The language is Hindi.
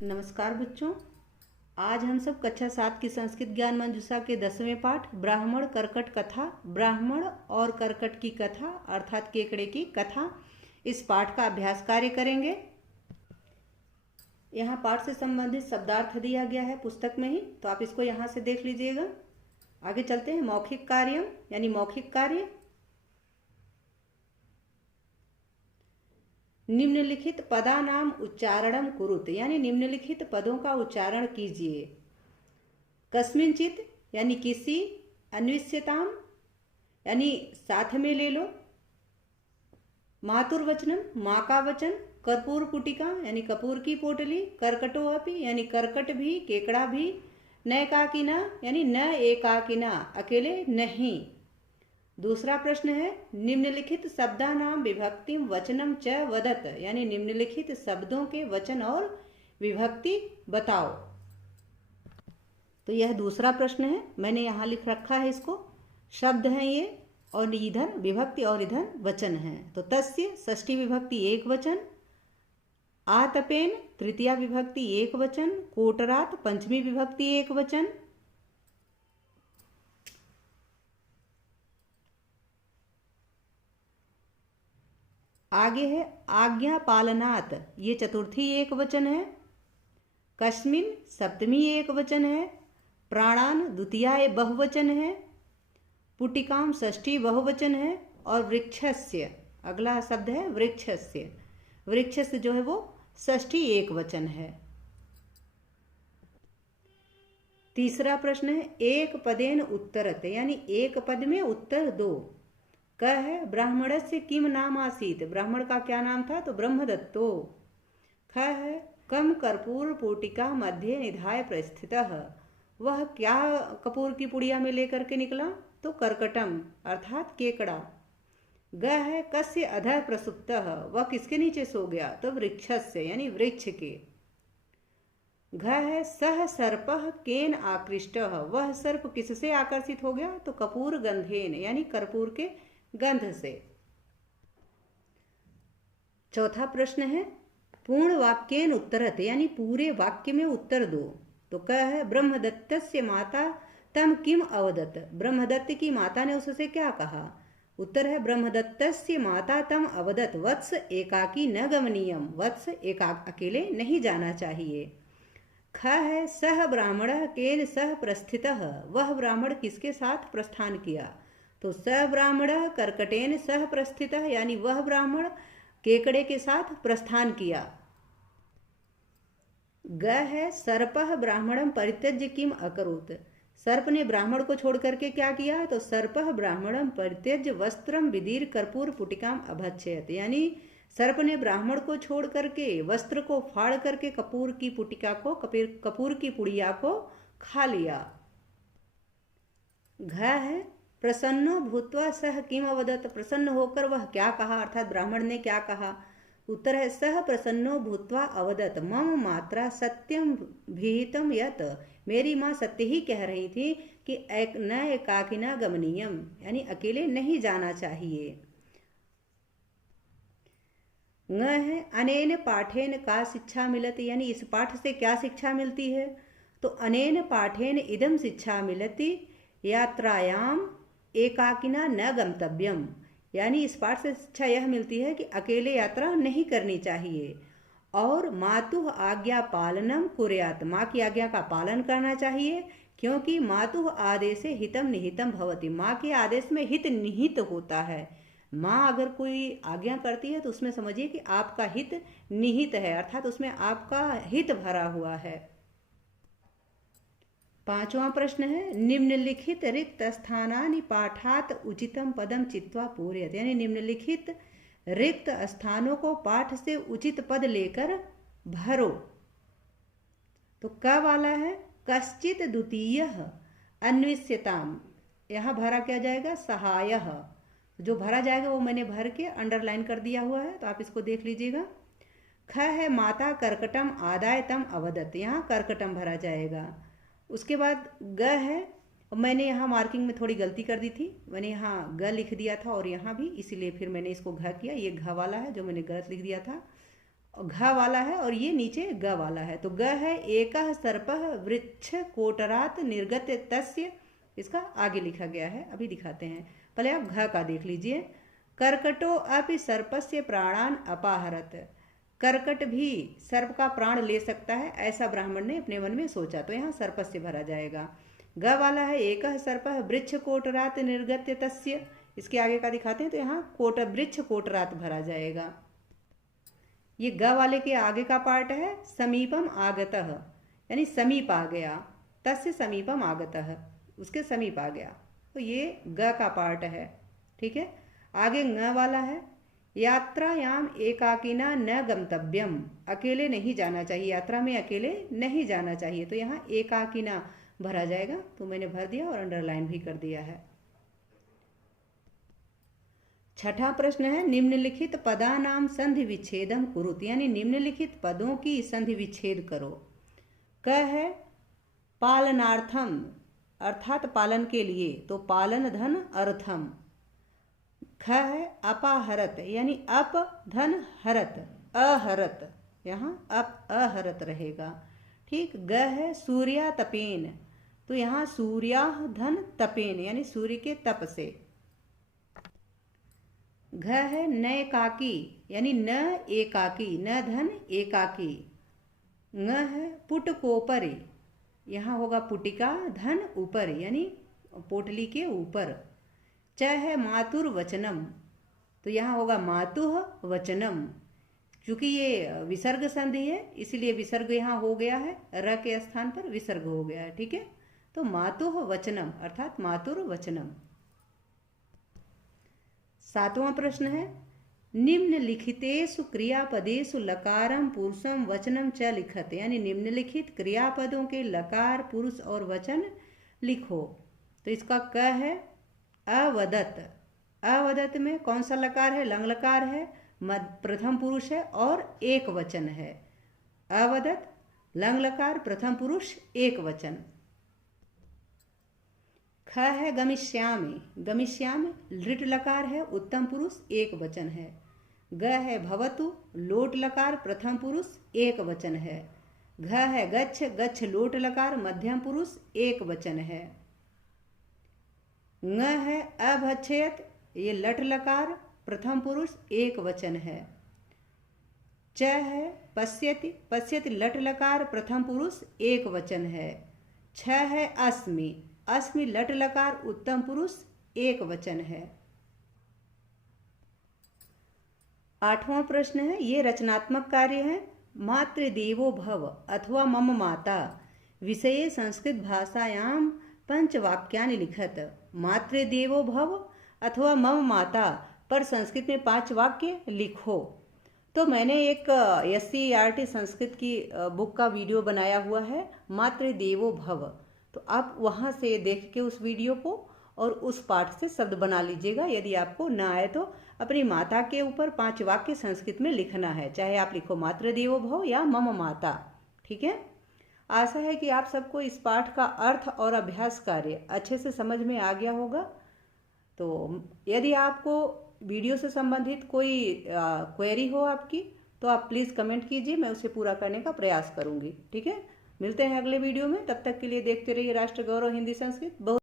नमस्कार बच्चों। आज हम सब कक्षा 7 की संस्कृत ज्ञान मंजूषा के 10वें पाठ ब्राह्मण कर्कट कथा, ब्राह्मण और कर्कट की कथा अर्थात केकड़े की कथा, इस पाठ का अभ्यास कार्य करेंगे। यहाँ पाठ से संबंधित शब्दार्थ दिया गया है पुस्तक में ही, तो आप इसको यहाँ से देख लीजिएगा। आगे चलते हैं। मौखिक कार्यम यानी मौखिक कार्य। निम्नलिखित पदानाम उच्चारणम कुरुत यानी निम्नलिखित पदों का उच्चारण कीजिए। कस्मिंचित यानी किसी, अन्विष्यताम यानी साथ में ले लो, मातुर्वचनम माँ का वचन, कर्पूर पुटिका यानी कपूर की पोटली, कर्कटो अपि यानी कर्कट भी, केकड़ा भी, न एकाकिना यानी न एकाकिना अकेले नहीं। दूसरा प्रश्न है निम्नलिखित शब्दानाम विभक्तिम वचनम च वदत यानी निम्नलिखित शब्दों के वचन और विभक्ति बताओ। तो यह दूसरा प्रश्न है, मैंने यहाँ लिख रखा है इसको। शब्द हैं ये और इधर विभक्ति और इधर वचन है। तो तस्य षष्ठी विभक्ति एक वचन, आतपेन तृतीया विभक्ति एक वचन, कोटरात पंचमी विभक्ति एक वचन। आगे है आज्ञा पालनात्, ये चतुर्थी एक वचन है। कस्मिन सप्तमी एक वचन है। प्राणान द्वितीया बहुवचन है। पुटिकाम षष्ठी बहुवचन है। और वृक्षस्य, अगला शब्द है वृक्षस्य, वृक्षस्य जो है वो षष्ठी एक वचन है। तीसरा प्रश्न है एक पदेन उत्तरत यानी एक पद में उत्तर दो। क है ब्राह्मणस्य किम नाम आसीत, ब्राह्मण का क्या नाम था, तो ब्रह्मदत्तो। ख है कम कर्पूर पोटिका मध्य निधाय प्रस्थितः, वह क्या कपूर की पुड़िया में लेकर के निकला, तो कर्कटम अर्थात केकड़ा। ग है कस्य अधः प्रसुप्तः, वह किसके नीचे सो गया, तो वृक्षस्य यानी वृक्ष के। घ है सह सर्पः केन आकृष्टः, वह सर्प किससे आकर्षित हो गया, तो कपूर गंधेन यानी कर्पूर के गंध से। चौथा प्रश्न है पूर्ण वाक्येन उत्तरत यानी पूरे वाक्य में उत्तर दो। तो क है ब्रह्मदत्तस्य माता तम किम अवदत, ब्रह्मदत्त की माता ने उससे क्या कहा। उत्तर है ब्रह्मदत्तस्य माता तम अवदत वत्स एकाकी न गमनीयम, वत्स अकेले नहीं जाना चाहिए। ख है सह ब्राह्मण केन सह प्रस्थितः, वह ब्राह्मण किसके साथ प्रस्थान किया, तो स ब्राह्मण कर्कटेन सह प्रस्थितः यानी वह ब्राह्मण केकड़े के साथ प्रस्थान किया। ग है सर्पः ब्राह्मणम परित्यज्य किम अकरोत, सर्प ने ब्राह्मण को छोड़ करके क्या किया, तो सर्पः ब्राह्मणम परित्यज्य वस्त्रम विदीर कर्पूर पुटिकाम अभच्छयत यानी सर्प ने ब्राह्मण को छोड़ करके वस्त्र को फाड़ करके कपूर की पुटिका को, कपूर की पुड़िया को खा लिया। घ है प्रसन्नो भूत्वा सह किम अवदत, प्रसन्न होकर वह क्या कहा अर्थात ब्राह्मण ने क्या कहा। उत्तर है सह प्रसन्नो भूत्वा अवदत मम मात्रा सत्यम विहितम यत, मेरी माँ सत्य ही कह रही थी कि न एकाकिना गमनीयम यानी अकेले नहीं जाना चाहिए। न है अनेन पाठेन का शिक्षा मिलती यानी इस पाठ से क्या शिक्षा मिलती है, तो अनेन पाठेन इदम शिक्षा मिलती यात्रायाम एकाकिना न गंतव्यम यानी इस पाठ से शिक्षा यह मिलती है कि अकेले यात्रा नहीं करनी चाहिए। और मातुः आज्ञा पालनम कुर्यात्, माँ की आज्ञा का पालन करना चाहिए क्योंकि मातुः आदेशे हितम निहितम भवति, माँ के आदेश में हित निहित होता है। माँ अगर कोई आज्ञा करती है तो उसमें समझिए कि आपका हित निहित है अर्थात उसमें आपका हित भरा हुआ है। पांचवा प्रश्न है निम्नलिखित रिक्त स्थानानि पाठात उचितम पदम चित्वा पूरयत यानी निम्नलिखित रिक्त स्थानों को पाठ से उचित पद लेकर भरो। तो क वाला है कश्चित द्वितीय अन्विष्यताम, यहाँ भरा क्या जाएगा सहाय, जो भरा जाएगा वो मैंने भर के अंडरलाइन कर दिया हुआ है, तो आप इसको देख लीजिएगा। ख है माता कर्कटम आदाय तम अवदत, यहाँ कर्कटम भरा जाएगा। उसके बाद ग है, मैंने यहाँ मार्किंग में थोड़ी गलती कर दी थी, मैंने यहाँ ग लिख दिया था और यहाँ भी, इसीलिए फिर मैंने इसको घ किया, ये घ वाला है जो मैंने गलत लिख दिया था। घ वाला है और ये नीचे ग वाला है। तो ग है एकः सर्पः वृक्ष कोटरात निर्गत तस्य, इसका आगे लिखा गया है, अभी दिखाते हैं। पहले आप घ का देख लीजिए। कर्कटो अपि सर्पस्य प्राणान अपाहरत, कर्कट भी सर्प का प्राण ले सकता है, ऐसा ब्राह्मण ने अपने मन में सोचा, तो यहाँ सर्पस्य भरा जाएगा। ग वाला है एकः सर्पः वृक्ष कोटरात निर्गत्य तस्य, इसके आगे का दिखाते हैं, तो यहाँ वृक्ष कोटरात भरा जाएगा। ये ग वाले के आगे का पार्ट है समीपम आगतः, यानी समीप आ गया, तस्य समीपम आगतः, उसके समीप आ गया, तो ये ग का पार्ट है। ठीक है, आगे ङ वाला है यात्रायाम एकाकिना न गंतव्यम, अकेले नहीं जाना चाहिए, यात्रा में अकेले नहीं जाना चाहिए, तो यहाँ एकाकिना भरा जाएगा। तो मैंने भर दिया और अंडरलाइन भी कर दिया है। छठा प्रश्न है निम्नलिखित पदानाम संधि विच्छेदम कुरुत, यानी निम्नलिखित पदों की संधि विच्छेद करो। क है पालनार्थम, अर्थात पालन के लिए, तो पालन धन अर्थम। ख है अपाहरत, यानी अप धन हरत, अहरत, यहाँ अप अहरत रहेगा। ठीक, ग है सूर्या तपेन, तो यहाँ सूर्या धन तपेन, यानी सूर्य के तप से। घ है न एकाकी, यानी न एकाकी, न धन एकाकी। ङ है पुटकोपरि, यहाँ होगा पुटिका धन ऊपर, यानी पोटली के ऊपर। च है मातुर वचनम, तो यहाँ होगा मातुः वचनम, क्योंकि ये विसर्ग संधि है इसलिए विसर्ग यहाँ हो गया है, र के स्थान पर विसर्ग हो गया है। ठीक है, तो मातुः वचनम अर्थात मातुर वचनम। सातवां प्रश्न है निम्नलिखितेषु क्रियापदेषु लकारम पुरुषम वचनम च लिखत, यानी निम्नलिखित क्रियापदों के लकार पुरुष और वचन लिखो। तो इसका क है अवदत, अवदत में कौन सा लकार है? लंग लकार है, प्रथम पुरुष है और एक वचन है। अवदत लंग लकार प्रथम पुरुष एक वचन। ख है गमिष्यामि, गमिष्यामि लृट लकार है उत्तम पुरुष एक वचन है। ग है भवतु लोट लकार प्रथम पुरुष एक वचन है। घ है गच्छ, गच्छ लोट लकार मध्यम पुरुष एक वचन है। ङ है अभच्छेत, ये लट लकार प्रथम पुरुष एक वचन है। च है पश्यति, पश्यति लट लकार प्रथम पुरुष एक वचन है। छ है अस्मि, अस्मि लट लकार उत्तम पुरुष एक वचन है। आठवां प्रश्न है, ये रचनात्मक कार्य है। मातृदेवो भव अथवा मम माता विषये संस्कृत भाषायाम पंचवाक्यानि लिखत। मातृदेवो भव अथवा मम माता पर संस्कृत में 5 वाक्य लिखो। तो मैंने एक SCERT संस्कृत की बुक का वीडियो बनाया हुआ है मातृदेवो भव, तो आप वहाँ से देख के उस वीडियो को और उस पाठ से शब्द बना लीजिएगा। यदि आपको ना आए तो अपनी माता के ऊपर 5 वाक्य संस्कृत में लिखना है, चाहे आप लिखो मातृदेवो भव या मम माता। ठीक है, आशा है कि आप सबको इस पाठ का अर्थ और अभ्यास कार्य अच्छे से समझ में आ गया होगा। तो यदि आपको वीडियो से संबंधित कोई क्वेरी हो आपकी, तो आप प्लीज़ कमेंट कीजिए, मैं उसे पूरा करने का प्रयास करूंगी। ठीक है, मिलते हैं अगले वीडियो में, तब तक के लिए देखते रहिए राष्ट्र गौरव हिंदी संस्कृत। बहुत